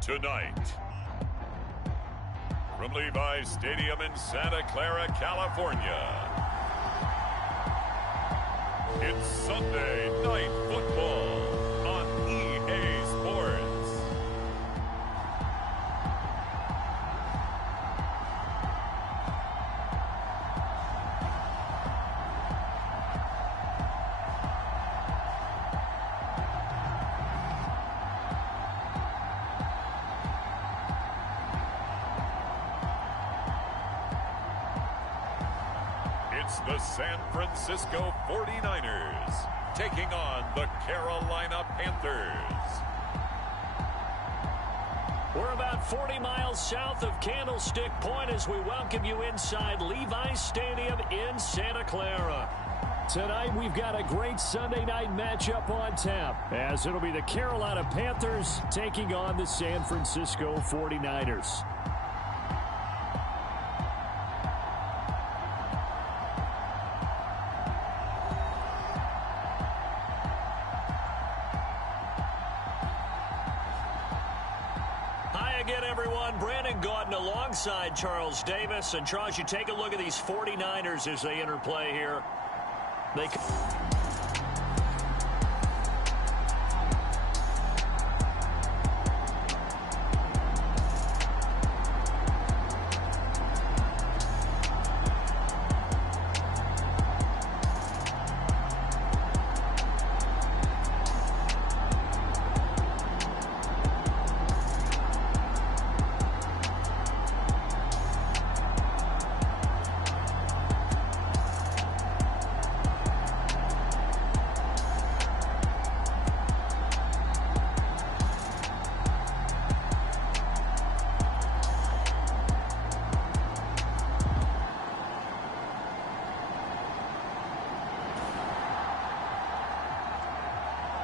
Tonight, from Levi's Stadium in Santa Clara, California, it's Sunday Night Football on EA Sports. It's the San Francisco 49ers taking on the Carolina Panthers. We're about 40 miles south of Candlestick Point as we welcome you inside Levi's Stadium in Santa Clara. Tonight we've got a great Sunday night matchup on tap, as it'll be the Carolina Panthers taking on the San Francisco 49ers. Again, everyone, Brandon Gaudin alongside Charles Davis. And Charles, you take a look at these 49ers as they interplay here.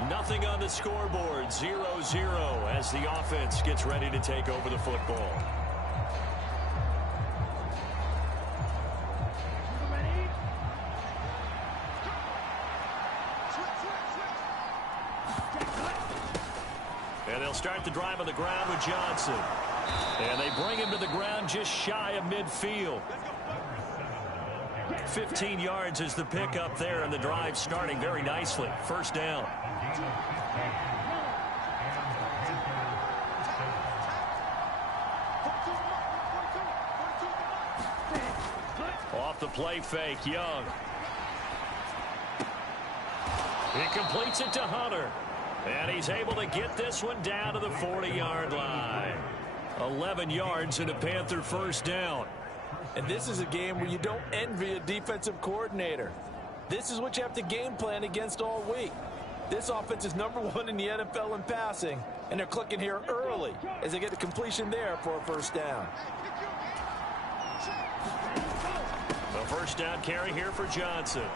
Nothing on the scoreboard, 0-0 as the offense gets ready to take over the football. And they'll start the drive on the ground with Johnson. And they bring him to the ground just shy of midfield. 15 yards is the pickup there, and the drive starting very nicely. First down. Off the play fake, Young. He completes it to Hunter. And he's able to get this one down to the 40-yard line. 11 yards and a Panther first down. And this is a game where you don't envy a defensive coordinator. This is what you have to game plan against all week. This offense is #1 in the NFL in passing, and they're clicking here early as they get the completion there for a first down. The first down carry here for Johnson.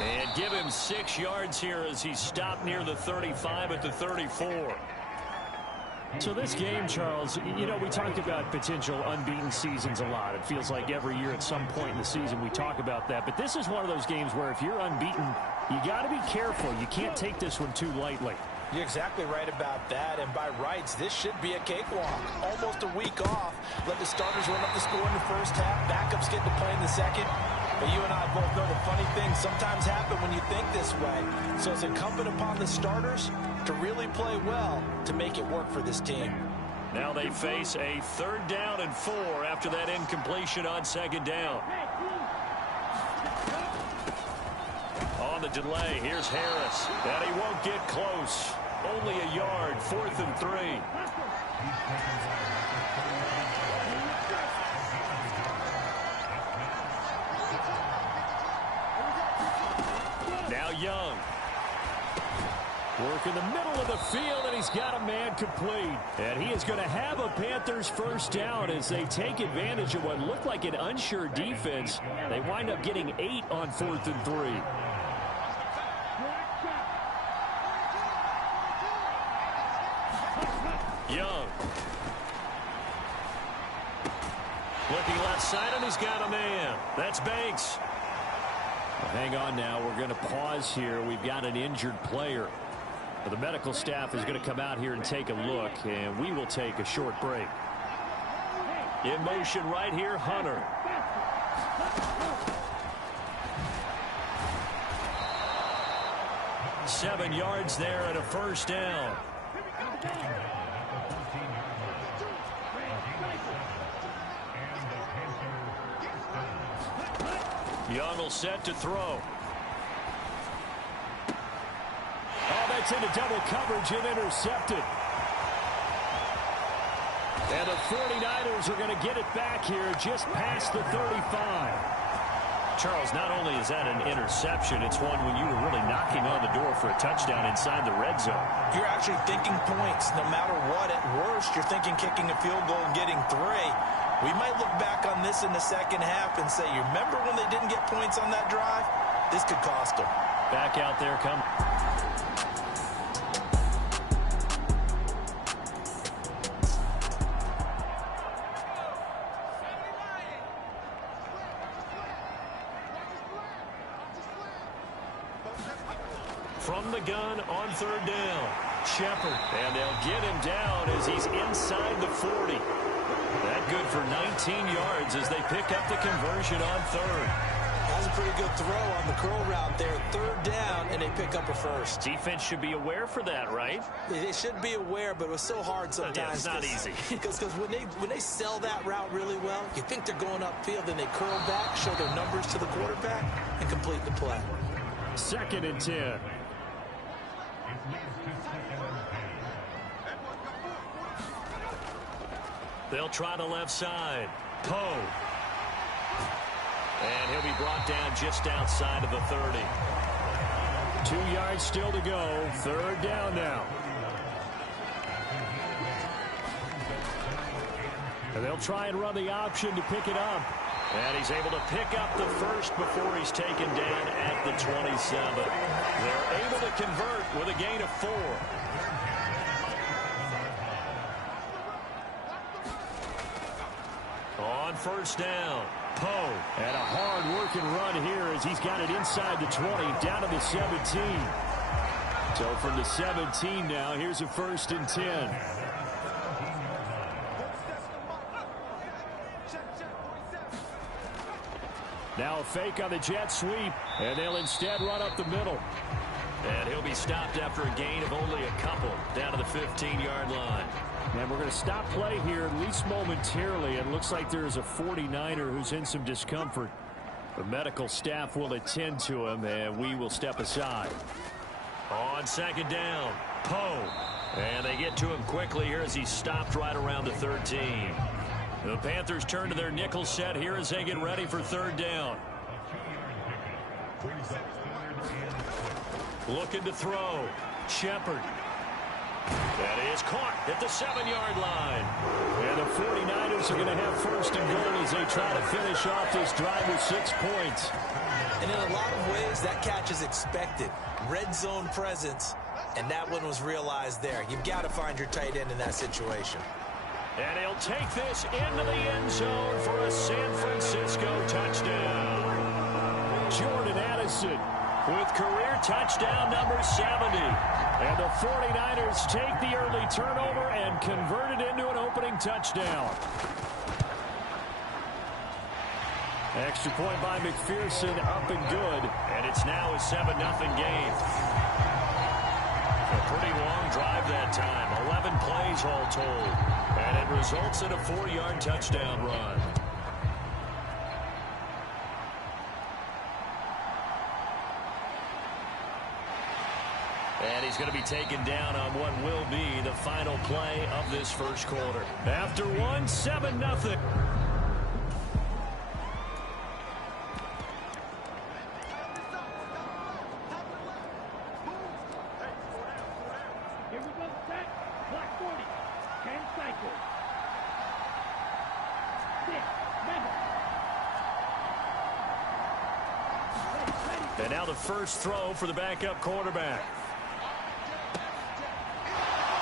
And give him 6 yards here as he stopped near the 35 at the 34. So this game, Charles, you know, we talked about potential unbeaten seasons a lot. It feels like every year at some point in the season we talk about that. But this is one of those games where if you're unbeaten, you got to be careful. You can't take this one too lightly. You're exactly right about that. And by rights, this should be a cakewalk. Almost a week off. Let the starters run up the score in the first half. Backups get to play in the second. But you and I both know the funny things sometimes happen when you think this way. So it's incumbent upon the starters to really play well to make it work for this team. Now they face a 3rd down and 4 after that incompletion on 2nd down. On the delay, here's Harris. And he won't get close. Only a yard, 4th and 3. Now Young. Work in the middle of the field, and he's got a man complete. And he is going to have a Panthers first down as they take advantage of what looked like an unsure defense. They wind up getting 8 on 4th and 3. Young. Looking left side, and he's got a man. That's Banks. Well, hang on now. We're going to pause here. We've got an injured player. The medical staff is going to come out here and take a look, and we will take a short break. In motion right here, Hunter. Seven yards there and a first down. Young will set to throw. Oh, that's into double coverage and intercepted. And the 49ers are going to get it back here just past the 35. Charles, not only is that an interception, it's one when you were really knocking on the door for a touchdown inside the red zone. You're actually thinking points. No matter what, at worst, you're thinking kicking a field goal and getting 3. We might look back on this in the second half and say, you remember when they didn't get points on that drive? This could cost them. Back out there come. From the gun on third down. Shepard. And they'll get him down as he's inside the 40. That good for 19 yards as they pick up the conversion on third. That was a pretty good throw on the curl route there. Third down, and they pick up a first. Defense should be aware for that, right? They should be aware, but it was so hard sometimes. Yeah, it's not easy. Because when they sell that route really well, you think they're going upfield, then they curl back, show their numbers to the quarterback, and complete the play. 2nd and 10. They'll try the left side. Poe. And he'll be brought down just outside of the 30. 2 yards still to go. Third down now. And they'll try and run the option to pick it up. And he's able to pick up the first before he's taken down at the 27. They're able to convert with a gain of 4. On first down, Poe. And a hard-working run here as he's got it inside the 20, down to the 17. So from the 17 now, here's a 1st and 10. Now a fake on the jet sweep, and they'll instead run up the middle. And he'll be stopped after a gain of only a couple, down to the 15-yard line. And we're going to stop play here, at least momentarily. It looks like there is a 49er who's in some discomfort. The medical staff will attend to him, and we will step aside. On second down, Poe. And they get to him quickly here as he's stopped right around the 13. The Panthers turn to their nickel set here as they get ready for third down. Looking to throw. Shepard. That is caught at the 7-yard line. And the 49ers are going to have first and goal as they try to finish off this drive with 6 points. And in a lot of ways, that catch is expected. Red zone presence, and that one was realized there. You've got to find your tight end in that situation. And he'll take this into the end zone for a San Francisco touchdown. Jordan Addison with career touchdown number 70. And the 49ers take the early turnover and convert it into an opening touchdown. Extra point by McPherson, up and good. And it's now a 7-0 game. A pretty long drive that time. 11 plays all told. And it results in a 4-yard touchdown run. And he's going to be taken down on what will be the final play of this first quarter. After 7-0. And now the first throw for the backup quarterback.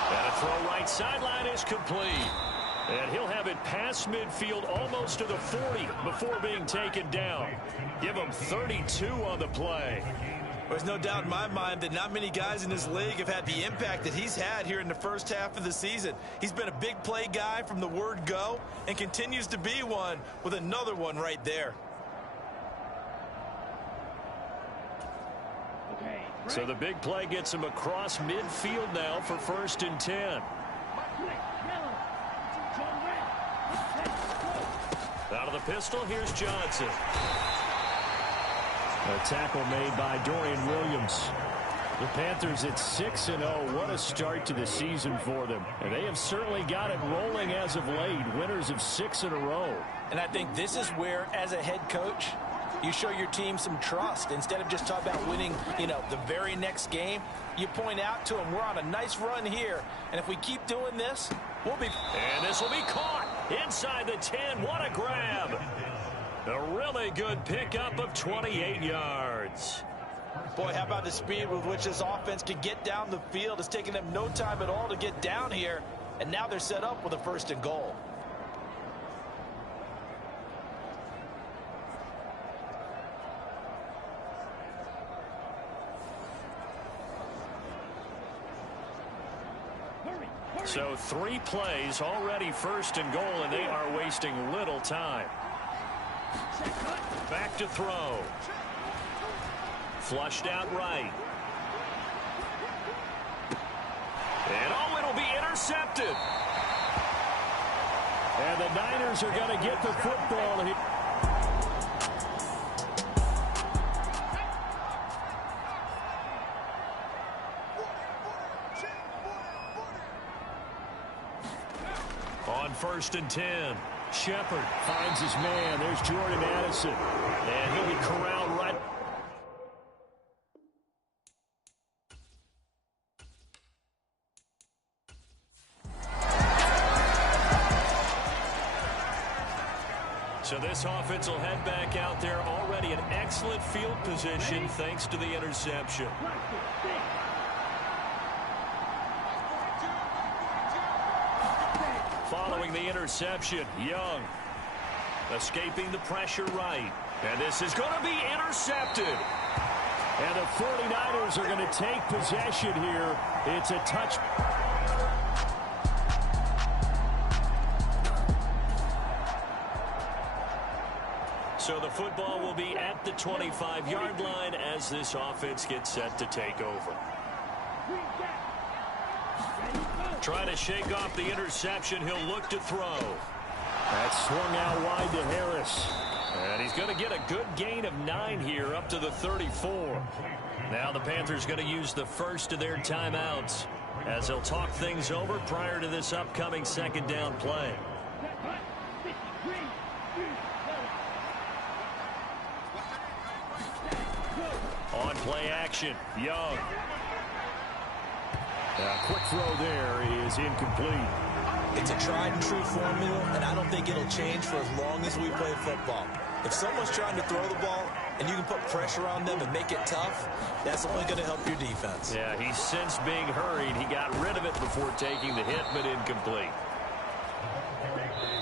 And a throw right sideline is complete. And he'll have it past midfield almost to the 40 before being taken down. Give him 32 on the play. There's no doubt in my mind that not many guys in this league have had the impact that he's had here in the first half of the season. He's been a big play guy from the word go and continues to be one with another one right there. So the big play gets him across midfield now for 1st and 10. Out of the pistol, here's Johnson. A tackle made by Dorian Williams. The Panthers at 6-0. What a start to the season for them. And they have certainly got it rolling as of late. Winners of 6 in a row. And I think this is where, as a head coach, you show your team some trust. Instead of just talking about winning, the very next game, you point out to them, we're on a nice run here. And if we keep doing this, we'll be... And this will be caught inside the 10. What a grab. A really good pickup of 28 yards. Boy, how about the speed with which this offense can get down the field? It's taken them no time at all to get down here. And now they're set up with a 1st and goal. So 3 plays already 1st and goal, and they are wasting little time. Back to throw. Flushed out right. And it'll be intercepted. And the Niners are going to get the football here. On 1st and 10. Shepard finds his man. There's Jordan Addison. And he'll be corralled right. So this offense will head back out there, already in excellent field position thanks to the interception. Following the interception, Young escaping the pressure right. And this is going to be intercepted. And the 49ers are going to take possession here. It's a touch. So the football will be at the 25-yard line as this offense gets set to take over. Trying to shake off the interception. He'll look to throw. That's swung out wide to Harris. And he's going to get a good gain of 9 here up to the 34. Now the Panthers going to use the first of their timeouts as they'll talk things over prior to this upcoming 2nd down play. On play action, Young. A quick throw there is incomplete. It's a tried and true formula, and I don't think it'll change for as long as we play football. If someone's trying to throw the ball and you can put pressure on them and make it tough, that's only going to help your defense. Yeah, he's since being hurried. He got rid of it before taking the hit, but incomplete.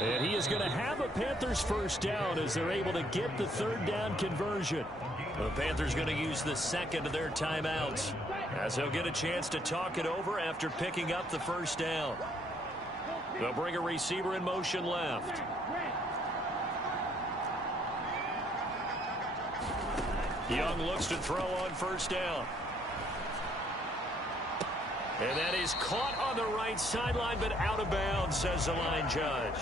And he is going to have a Panthers 1st down as they're able to get the 3rd down conversion. The Panthers going to use the 2nd of their timeouts as they'll get a chance to talk it over after picking up the 1st down. They'll bring a receiver in motion left. Young looks to throw on 1st down. And that is caught on the right sideline, but out of bounds, says the line judge.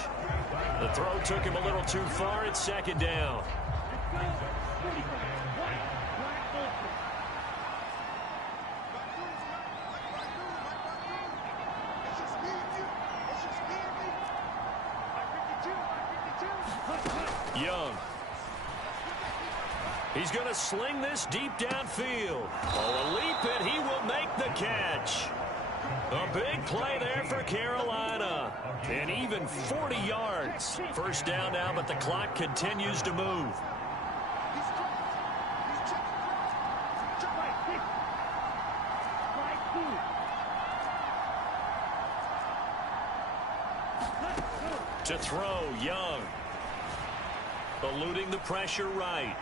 The throw took him a little too far. It's 2nd down. Young. He's going to sling this deep downfield. Oh, a leap, and he will make the catch. A big play there for Carolina. And even 40 yards. 1st down now, but the clock continues to move. To throw, Young. Eluding the pressure right.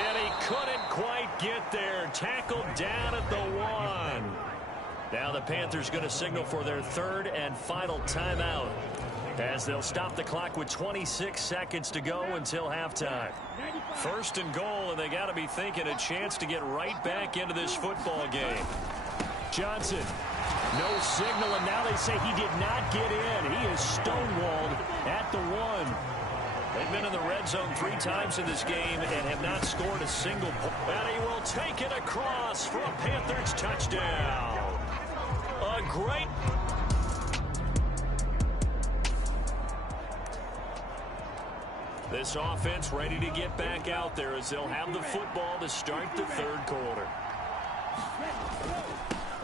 And he couldn't quite get there. Tackled down at the 1. Now the Panthers going to signal for their third and final timeout, as they'll stop the clock with 26 seconds to go until halftime. First and goal, and they got to be thinking a chance to get right back into this football game. Johnson, no signal, and now they say he did not get in. He is stonewalled at the 1. They've been in the red zone 3 times in this game and have not scored a single point. And he will take it across for a Panthers touchdown. A great... This offense ready to get back out there as they'll have the football to start the third quarter.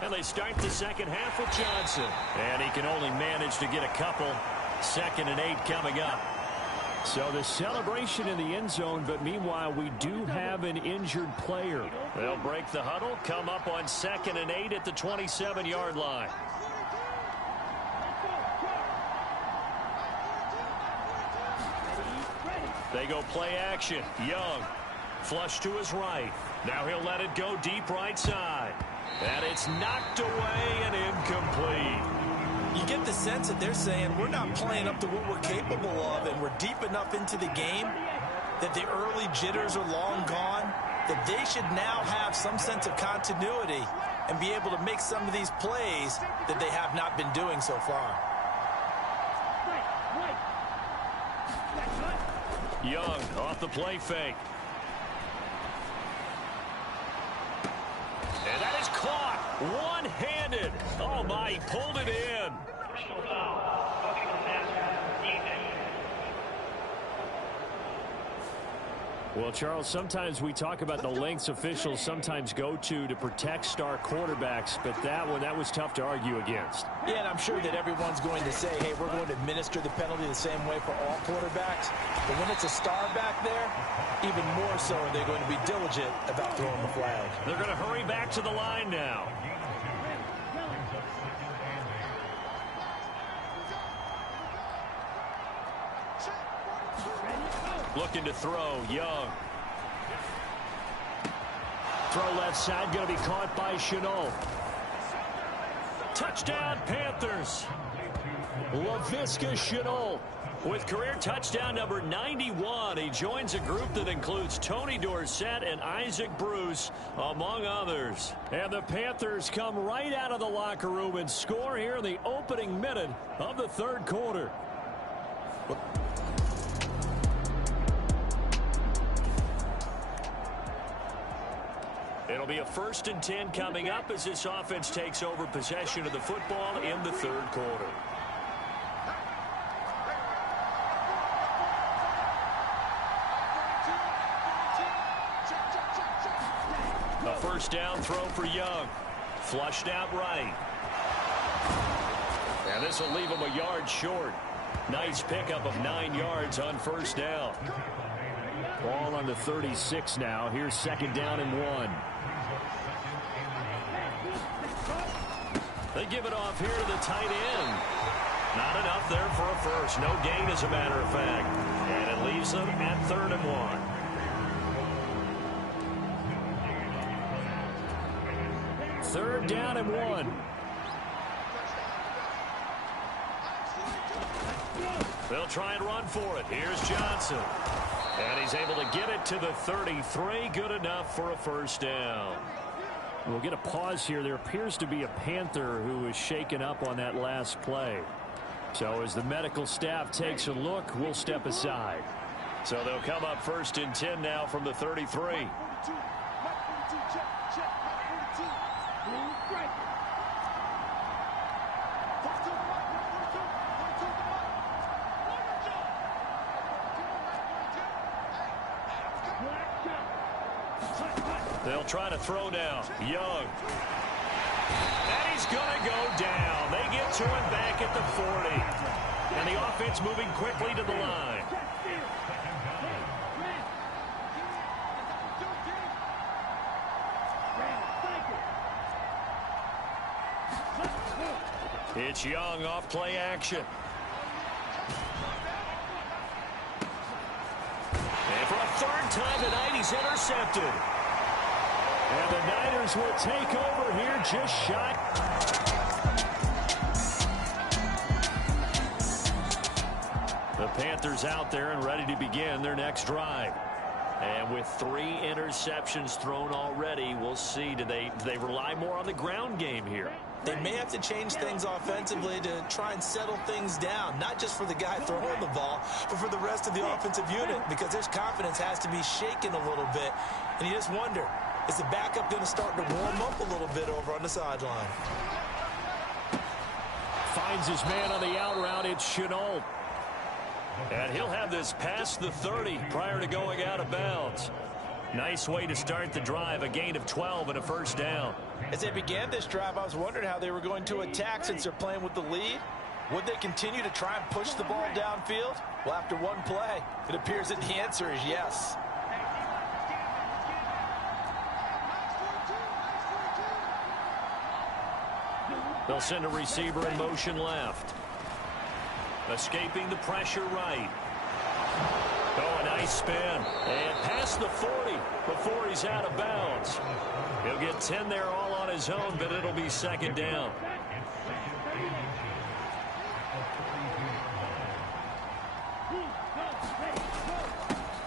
And they start the second half with Johnson. And he can only manage to get a couple. 2nd and 8 coming up. So the celebration in the end zone, but meanwhile we do have an injured player. They'll break the huddle, come up on 2nd and 8 at the 27-yard line. They go play action. Young, flush to his right. Now he'll let it go deep right side. And it's knocked away and incomplete. You get the sense that they're saying we're not playing up to what we're capable of, and we're deep enough into the game that the early jitters are long gone, that they should now have some sense of continuity and be able to make some of these plays that they have not been doing so far. Young off the play fake. And that is caught one-handed. Oh, my, he pulled it in. Well, Charles, sometimes we talk about the lengths officials sometimes go to protect star quarterbacks, but that was tough to argue against. Yeah, and I'm sure that everyone's going to say, hey, we're going to administer the penalty the same way for all quarterbacks. But when it's a star back there, even more so are they going to be diligent about throwing the flag. They're going to hurry back to the line now. Looking to throw, Young. Throw left side, going to be caught by Chenault. Touchdown, Panthers. Laviska Chenault with career touchdown number 91. He joins a group that includes Tony Dorsett and Isaac Bruce, among others. And the Panthers come right out of the locker room and score here in the opening minute of the third quarter. It'll be a 1st and 10 coming up as this offense takes over possession of the football in the third quarter. A first down throw for Young. Flushed out right. And this will leave him a yard short. Nice pickup of 9 yards on first down. Ball on the 36 now. Here's 2nd down and 1. They give it off here to the tight end. Not enough there for a first. No gain, as a matter of fact. And it leaves them at 3rd and 1. Third down and 1. They'll try and run for it. Here's Johnson. And he's able to get it to the 33. Good enough for a first down. We'll get a pause here. There appears to be a Panther who was shaken up on that last play. So as the medical staff takes a look, we'll step aside. So they'll come up 1st and 10 now from the 33. They'll try to throw now. Young. And he's going to go down. They get to him back at the 40. And the offense moving quickly to the line. It's Young off play action. And For a third time tonight, he's intercepted. And the Niners will take over here just shy. The Panthers out there and ready to begin their next drive. And with 3 interceptions thrown already, we'll see. Do they rely more on the ground game here? They may have to change things offensively to try and settle things down, not just for the guy throwing the ball, but for the rest of the offensive unit, because his confidence has to be shaken a little bit. And you just wonder, is the backup going to start to warm up a little bit over on the sideline? Finds his man on the out route. It's Chenault. And he'll have this past the 30 prior to going out of bounds. Nice way to start the drive, a gain of 12 and a first down. As they began this drive, I was wondering how they were going to attack since they're playing with the lead. Would they continue to try and push the ball downfield? Well, after one play, it appears that the answer is yes. They'll send a receiver in motion left. Escaping the pressure right. Oh, a nice spin. And past the 40 before he's out of bounds. He'll get 10 there all on his own, but it'll be second down.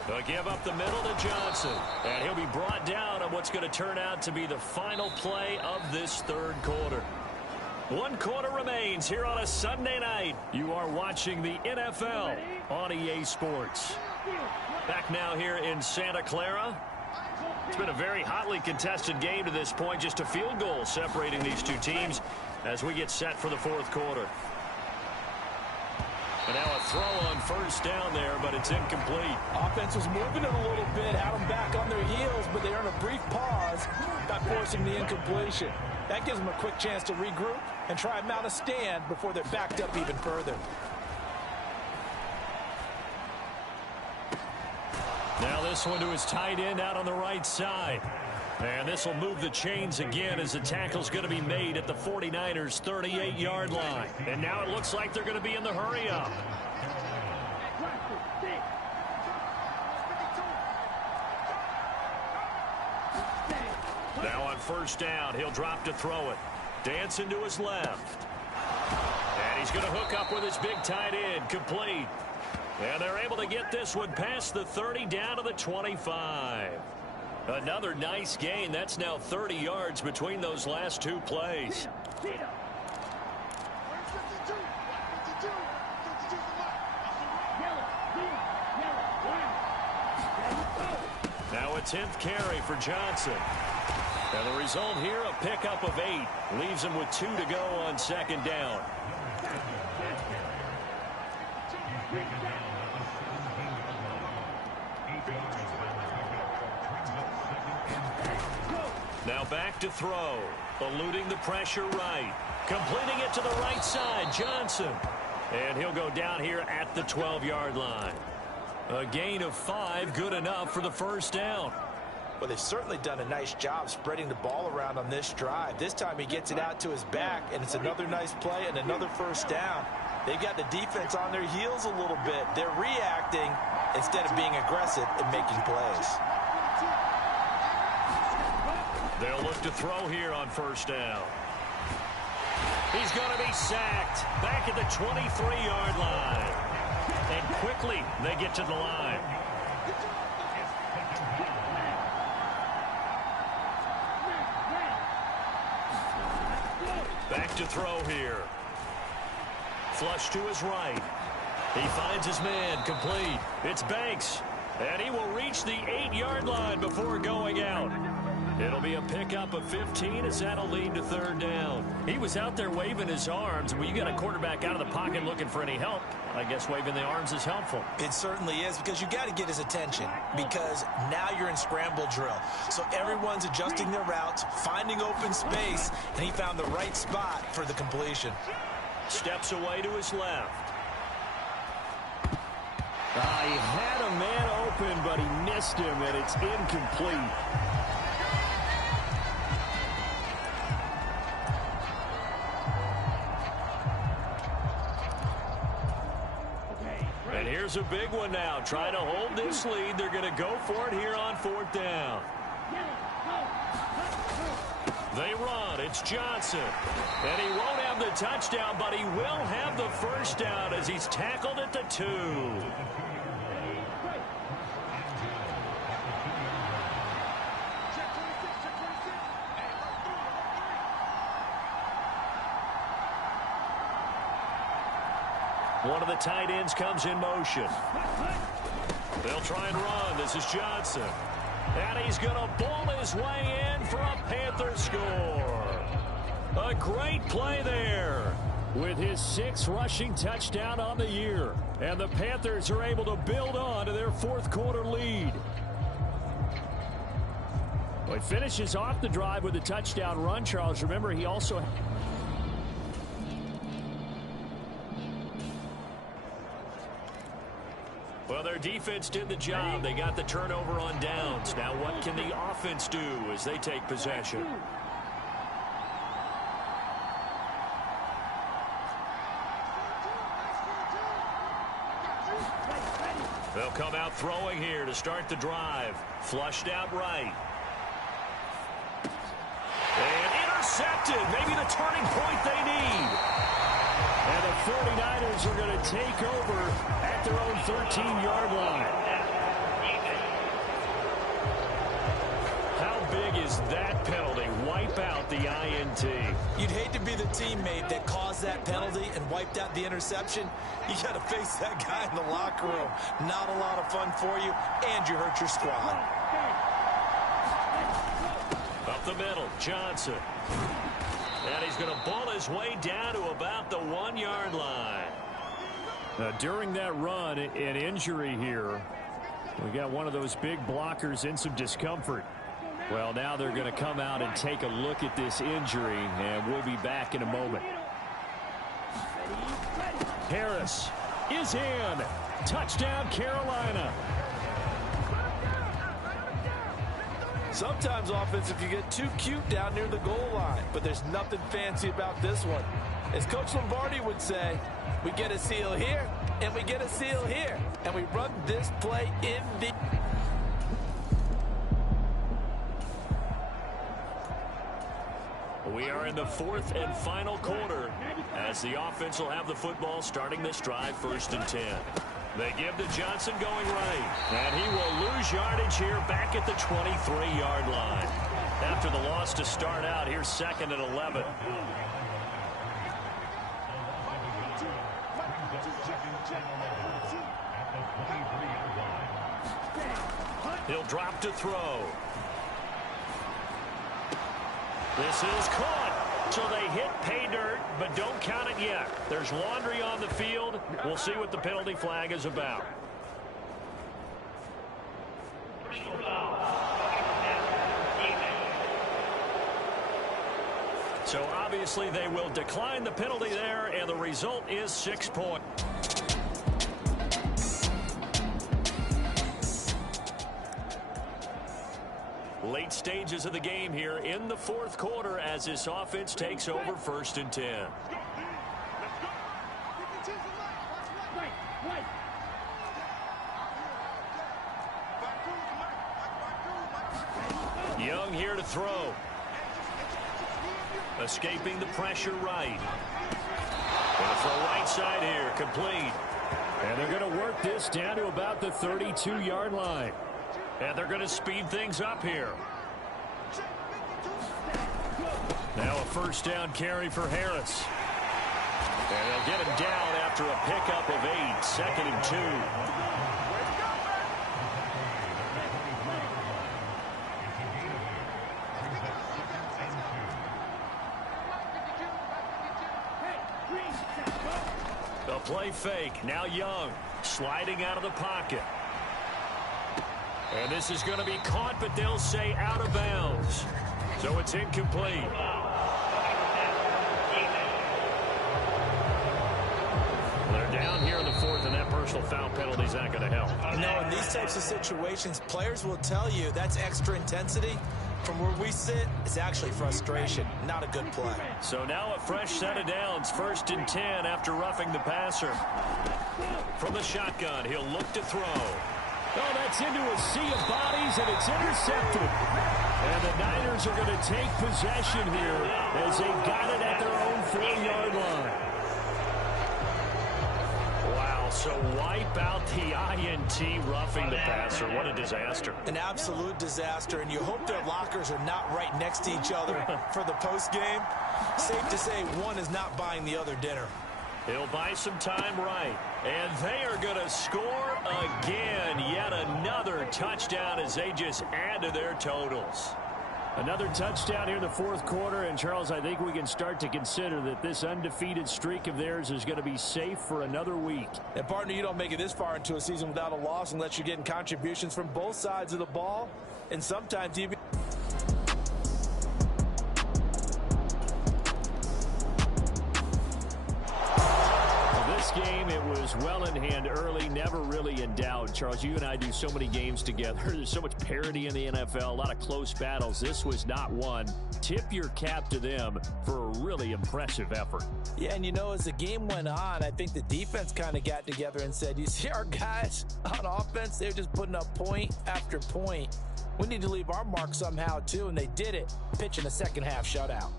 They'll give up the middle to Johnson. And he'll be brought down on what's going to turn out to be the final play of this third quarter. 1 quarter remains here on a Sunday night. You are watching the NFL on EA Sports. Back now here in Santa Clara. It's been a very hotly contested game to this point. Just a field goal separating these two teams as we get set for the fourth quarter. And now a throw on first down there, but it's incomplete. Offense was moving it a little bit, had them back on their heels, but they earned a brief pause by forcing the incompletion. That gives them a quick chance to regroup and try and mount a stand before they're backed up even further. Now this one to his tight end out on the right side. And this will move the chains again as the tackle's going to be made at the 49ers' 38-yard line. And now it looks like they're going to be in the hurry-up. Now on first down, he'll drop to throw it. Dancing to his left. And he's going to hook up with his big tight end, complete. And they're able to get this one past the 30 down to the 25. Another nice gain. That's now 30 yards between those last two plays. Now a 10th carry for Johnson. And the result here, a pickup of 8. Leaves him with 2 to go on second down. Now back to throw. Eluding the pressure right. Completing it to the right side, Johnson. And he'll go down here at the 12-yard line. A gain of 5, good enough for the first down. Well, they've certainly done a nice job spreading the ball around on this drive. This time he gets it out to his back, and it's another nice play and another first down. They've got the defense on their heels a little bit. They're reacting instead of being aggressive and making plays. They'll look to throw here on first down. He's going to be sacked back at the 23-yard line. And quickly they get to the line. Back to throw here. Flush to his right. He finds his man, complete. It's Banks. And he will reach the 8-yard line before going out. It'll be a pickup of 15 as that'll lead to third down. He was out there waving his arms. When you got a quarterback out of the pocket looking for any help, I guess waving the arms is helpful. It certainly is, because you got to get his attention, because now you're in scramble drill. So everyone's adjusting their routes, finding open space, and he found the right spot for the completion. Steps away to his left. He had a man open, but he missed him, and it's incomplete. Here's a big one now. Trying to hold this lead. They're going to go for it here on 4th down. They run. It's Johnson. And he won't have the touchdown, but he will have the first down as he's tackled at the 2. One of the tight ends comes in motion. They'll try and run. This is Johnson. And he's going to ball his way in for a Panther score. A great play there. With his 6th rushing touchdown on the year. And the Panthers are able to build on to their 4th quarter lead. Well, he finishes off the drive with a touchdown run, Charles. Remember, he also... Well, their defense did the job. They got the turnover on downs. Now what can the offense do as they take possession? They'll come out throwing here to start the drive. Flushed out right. And intercepted. Maybe the turning point they need. And the 49ers are going to take over at their own 13-yard line. How big is that penalty? Wipe out the INT. You'd hate to be the teammate that caused that penalty and wiped out the interception. You got to face that guy in the locker room. Not a lot of fun for you, and you hurt your squad. Up the middle, Johnson. And he's going to ball his way down to about the 1-yard line. During that run, an injury here. We got one of those big blockers in some discomfort. Well, now they're going to come out and take a look at this injury, and we'll be back in a moment. Harris is in. Touchdown, Carolina. Sometimes offense, if you get too cute down near the goal line, but there's nothing fancy about this one. As Coach Lombardi would say, we get a seal here, and we get a seal here, and we run this play in the... We are in the 4th and final quarter as the offense will have the football starting this drive 1st and 10. They give to Johnson going right. And he will lose yardage here back at the 23-yard line. After the loss to start out, here's 2nd and 11. He'll drop to throw. This is caught. So they hit pay dirt, but don't count it yet. There's laundry on the field. We'll see what the penalty flag is about. So obviously they will decline the penalty there, and the result is 6 points. Late stages of the game here in the 4th quarter as this offense takes over 1st and 10. Young here to throw. Escaping the pressure right. Going to throw right side here, complete. And they're going to work this down to about the 32-yard line. And they're going to speed things up here. Now a 1st down carry for Harris. And they'll get him down after a pickup of 8, 2nd and 2. The play fake. Now Young sliding out of the pocket. And this is going to be caught, but they'll say out of bounds. So it's incomplete. They're down here in the 4th, and that personal foul penalty is not going to help. No, in these types of situations, players will tell you that's extra intensity. From where we sit, it's actually frustration, not a good play. So now a fresh set of downs, 1st and 10 after roughing the passer. From the shotgun, he'll look to throw. Oh, that's into a sea of bodies, and it's intercepted. And the Niners are going to take possession here as they've got it at their own 4-yard line. Wow, so wipe out the INT roughing the passer. What a disaster. An absolute disaster, and you hope their lockers are not right next to each other for the postgame. Safe to say one is not buying the other dinner. He'll buy some time right. And they are going to score again. Yet another touchdown as they just add to their totals. Another touchdown here in the 4th quarter. And, Charles, I think we can start to consider that this undefeated streak of theirs is going to be safe for another week. And, partner, you don't make it this far into a season without a loss unless you're getting contributions from both sides of the ball. And sometimes even... This game, it was well in hand early, never really in doubt. Charles, you and I do so many games together. There's so much parity in the NFL, a lot of close battles. This was not one. Tip your cap to them for a really impressive effort. Yeah, and you know, as the game went on, I think the defense kind of got together and said, you see our guys on offense, they're just putting up point after point. We need to leave our mark somehow, too, and they did it, pitching a second-half shutout.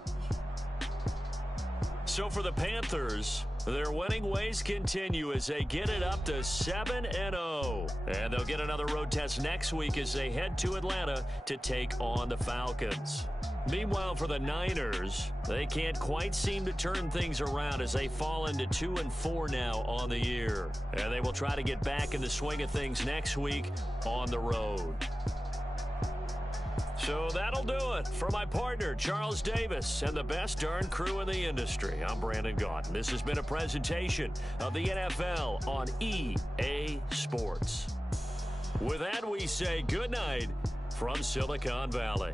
So for the Panthers, their winning ways continue as they get it up to 7-0. And they'll get another road test next week as they head to Atlanta to take on the Falcons. Meanwhile, for the Niners, they can't quite seem to turn things around as they fall into 2-4 now on the year. And they will try to get back in the swing of things next week on the road. So that'll do it for my partner, Charles Davis, and the best darn crew in the industry. I'm Brandon Gaudin. This has been a presentation of the NFL on EA Sports. With that, we say good night from Silicon Valley.